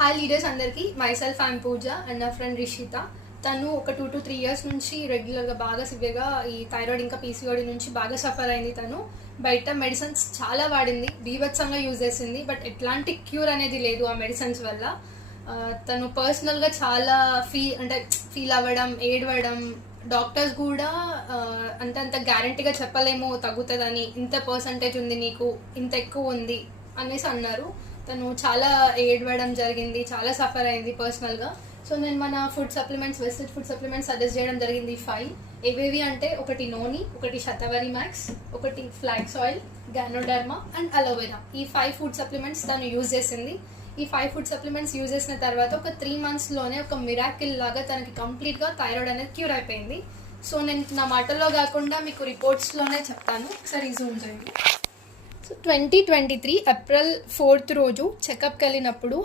Hi leaders అందరికీ, myself I'm puja and నా friend Rishitha. తను ఒక 2 to 3 years నుంచి రెగ్యులర్గా బాగా సివియర్గా ఈ థైరాయిడ్ ఇంకా పీసీఓడి నుంచి బాగా సఫర్ అయింది. తను బయట మెడిసిన్స్ చాలా వాడింది, బీభత్సంగా యూజ్ చేసింది, బట్ ఎట్లాంటి క్యూర్ అనేది లేదు ఆ మెడిసిన్స్ వల్ల. తను పర్సనల్గా చాలా ఫీల్ అవ్వడం, ఏడవడం, డాక్టర్స్ కూడా అంత గ్యారంటీగా చెప్పలేము తగ్గుతుందని, ఇంత పర్సంటేజ్ ఉంది నీకు, ఇంత ఎక్కువ ఉంది అనేసి అన్నారు. తను చాలా ఏడవడం జరిగింది, చాలా సఫర్ అయింది పర్సనల్గా. సో నేను మన food supplements, wastage food supplements suggest చేయడం జరిగింది. 5 ఏవేవి అంటే, ఒకటి నోని, ఒకటి శతవరి మ్యాక్స్, ఒకటి flax oil, ganoderma and aloe vera. ఈ 5 ఫుడ్ సప్లిమెంట్స్ తను యూజ్ చేసింది. ఈ 5 ఫుడ్ సప్లిమెంట్స్ యూజ్ చేసిన తర్వాత ఒక 3 monthsలోనే ఒక మిరాకిల్ లాగా తనకి కంప్లీట్గా థైరాయిడ్ అనేది క్యూర్ అయిపోయింది. సో నేను నా మాటల్లో కాకుండా మీకు రిపోర్ట్స్లోనే చెప్తాను, ఒకసారి జూమ్ చేయండి. సో 2023 April 4th రోజు చెకప్కి వెళ్ళినప్పుడు